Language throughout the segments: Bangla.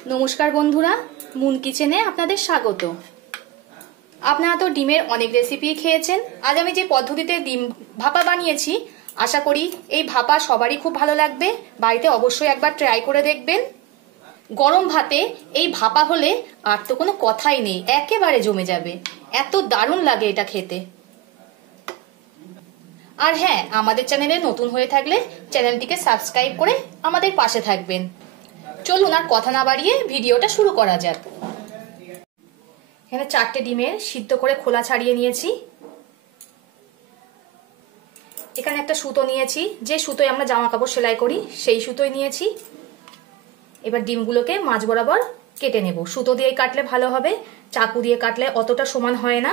नमस्कार बंधुरा मुन किचेने आपनादेर स्वागत। आपनारा तो डिमेर अनेक रेसिपि खेयेछेन। आज आमि जे पद्धतिते डिम भापा बानिয়েছি आशा करी এই भापा सबारই खूब भालो लागबे। बाड़ीते अवश्यई एकबार ट्राई करे देखबेन। गरम भाते এই भापा होले आर तो कोनो कथाई नेই, एकेबारे जमे जाबे। एत दारुण लागे এটা খেতে। আর হ্যাঁ, আমাদের চ্যানেলে নতুন হয়ে থাকলে চ্যানেলটিকে সাবস্ক্রাইব করে আমাদের পাশে থাকবেন। চলুন আর কথা না বাড়িয়ে ভিডিওটা শুরু করা যাক। এখানে 4টে ডিমের সিদ্ধ করে খোলা ছাড়িয়ে নিয়েছি। এখানে একটা সুতো নিয়েছি, যে সুতোয় আমরা জামা কাপড় সেলাই করি সেই সুতোই নিয়েছি। এবার ডিমগুলোকে মাঝ বরাবর কেটে নেব। সুতো দিয়ে কাটলে ভালো হবে, চাকু দিয়ে কাটলে অতটা সমান হয় না।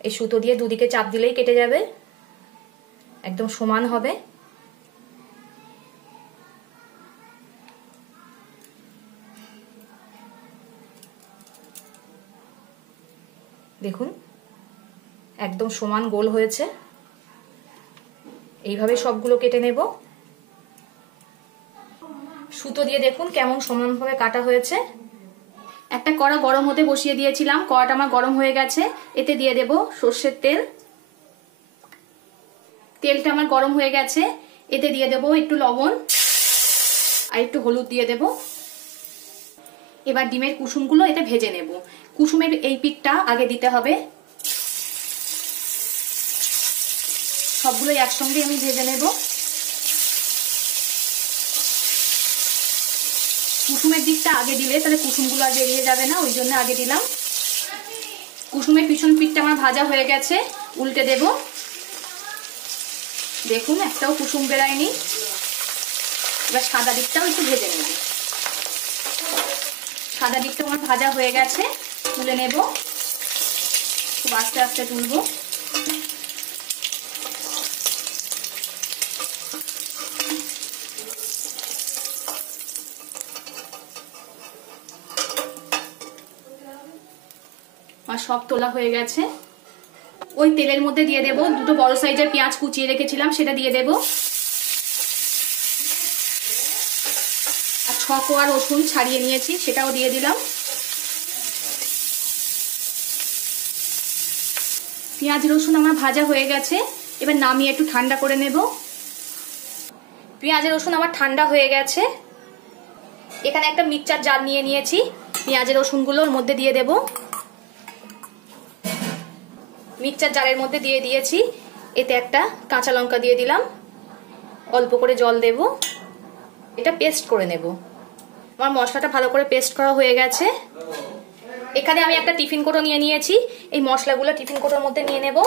এই সুতো দিয়ে দুদিকে চাপ দিলেই কেটে যাবে, একদম সমান হবে। দেখুন একদম সমান গোল হয়েছে। এইভাবে সবগুলো কেটে নেব। সুতো দিয়ে দেখুন কেমন সমানভাবে কাটা হয়েছে। একটা কড়া গরম হতে বসিয়ে দিয়েছিলাম, কড়াটা আমার গরম হয়ে গেছে। এতে দিয়ে দেব সরষের তেল। তেলটা আমার গরম হয়ে গেছে, এতে দিয়ে দেব একটু লবণ আর একটু হলুদ দিয়ে দেব। এবার ডিমের কুসুমগুলো এতে ভেজে নেব। কুসুমের এই পিঠটা আগে দিতে হবে। সবগুলো একসঙ্গে আমি ভেজে নেব। কুসুমের দিকটা আগে দিলে তাহলে কুসুমগুলো আর বেরিয়ে যাবে না, ওই জন্য আগে দিলাম। কুসুমের পিছন পিঠটা আমার ভাজা হয়ে গেছে, উল্টে দেব। দেখুন একটাও কুসুম বেরায়নি। এবার সাদা দিকটাও একটু ভেজে নেব। সাদা দিকটা আমার ভাজা হয়ে গেছে, তুলে নেব। খুব আস্তে আস্তে তুলব। আর সব তোলা হয়ে গেছে। ওই তেলের মধ্যে দিয়ে দেব দুটো বড় সাইজের পেঁয়াজ কুচিয়ে রেখেছিলাম, সেটা দিয়ে দেব। আর 6 কোয়া রসুন ছাড়িয়ে নিয়েছি, সেটাও দিয়ে দিলাম। পেঁয়াজ রসুন আমার ভাজা হয়ে গেছে, এবার নামিয়ে একটু ঠান্ডা করে নেব। পেঁয়াজ রসুন আমার ঠান্ডা হয়ে গেছে। এখানে একটা মিক্সচার জার নিয়ে নিয়েছি, পেঁয়াজ রসুনগুলো ওর মধ্যে দিয়ে দেব। মিক্সচার জারের মধ্যে দিয়ে দিয়েছি। এতে একটা কাঁচা লঙ্কা দিয়ে দিলাম, অল্প করে জল দেব। এটা পেস্ট করে নেব। আমার মশলাটা ভালো করে পেস্ট করা হয়ে গেছে। এখানে আমি একটা টিফিন কৌটো নিয়ে নিয়েছি, এই মশলাগুলো টিফিন কৌটোর মধ্যে নিয়ে নেব।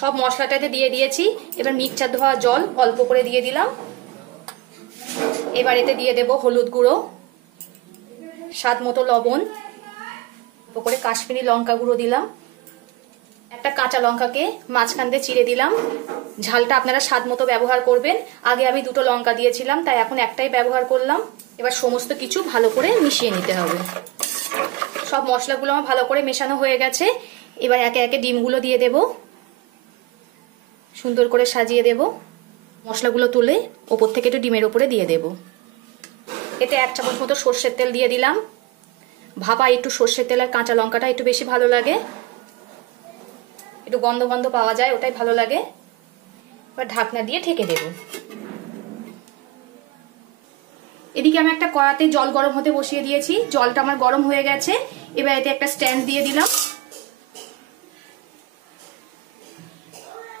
সব মশলাটাতে দিয়ে দিয়েছি। এবার মিক্সচার ধোয়া জল অল্প করে দিয়ে দিলাম। এবার এতে দিয়ে দেব হলুদ গুঁড়ো, স্বাদ মতো লবণ, করে কাশ্মীরি লঙ্কা গুঁড়ো দিলাম। একটা কাঁচা লঙ্কাকে মাঝখান দিয়ে চিড়ে দিলাম। ঝালটা আপনারা স্বাদ মতো ব্যবহার করবেন। আগে আমি 2টো লঙ্কা দিয়েছিলাম, তাই এখন একটাই ব্যবহার করলাম। এবার সমস্ত কিছু ভালো করে মিশিয়ে নিতে হবে। সব মশলাগুলো আমার ভালো করে মেশানো হয়ে গেছে। এবার একে একে ডিমগুলো দিয়ে দেব, সুন্দর করে সাজিয়ে দেব। মশলাগুলো তুলে ওপর থেকে একটু ডিমের ওপরে দিয়ে দেব। এতে 1 চামচ মতো সর্ষের তেল দিয়ে দিলাম। ভাপা একটু সর্ষের তেল আর কাঁচা লঙ্কাটা একটু বেশি ভালো লাগে, একটু গন্ধ গন্ধ পাওয়া যায়, ওটাই ভালো লাগে। এবার ঢাকনা দিয়ে ঢেকে দেব। এদিকে আমি একটা কড়াতে জল গরম হতে বসিয়ে দিয়েছি, জলটা আমার গরম হয়ে গেছে। এবার এতে একটা স্ট্যান্ড দিয়ে দিলাম।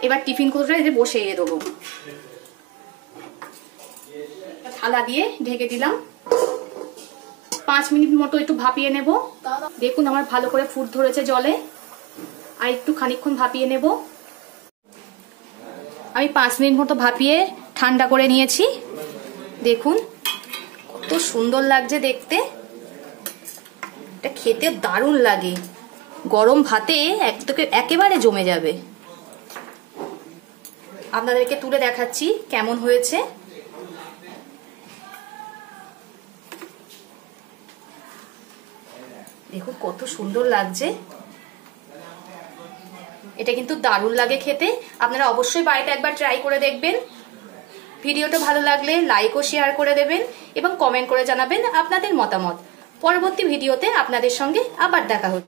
এবার টিফিন কৌটোটা এতে বসিয়ে দেবো। থালা দিয়ে ঢেকে দিলাম। 5 মিনিট মতো একটু ভাপিয়ে নেব। দেখুন আমার ভালো করে ফুট ধরেছে জলে। আর একটু খানিকক্ষণ ভাপিয়ে নেব। আমি 5 মিনিট মতো ভাপিয়ে ঠান্ডা করে নিয়েছি। দেখুন কত সুন্দর লাগছে দেখতে। এটা খেতে দারুণ লাগে, গরম ভাতে একেবারে জমে যাবে। আপনাদেরকে তুলে দেখাচ্ছি কেমন হয়েছে। দেখুন কত সুন্দর লাগছে। এটা কিন্তু দারুণ লাগে খেতে। আপনারা অবশ্যই বাড়িতে একবার ট্রাই করে দেখবেন। ভিডিওটা ভালো লাগলে লাইক ও শেয়ার করে দেবেন এবং কমেন্ট করে জানাবেন আপনাদের মতামত। পরবর্তী ভিডিওতে আপনাদের সঙ্গে আবার দেখা হচ্ছে।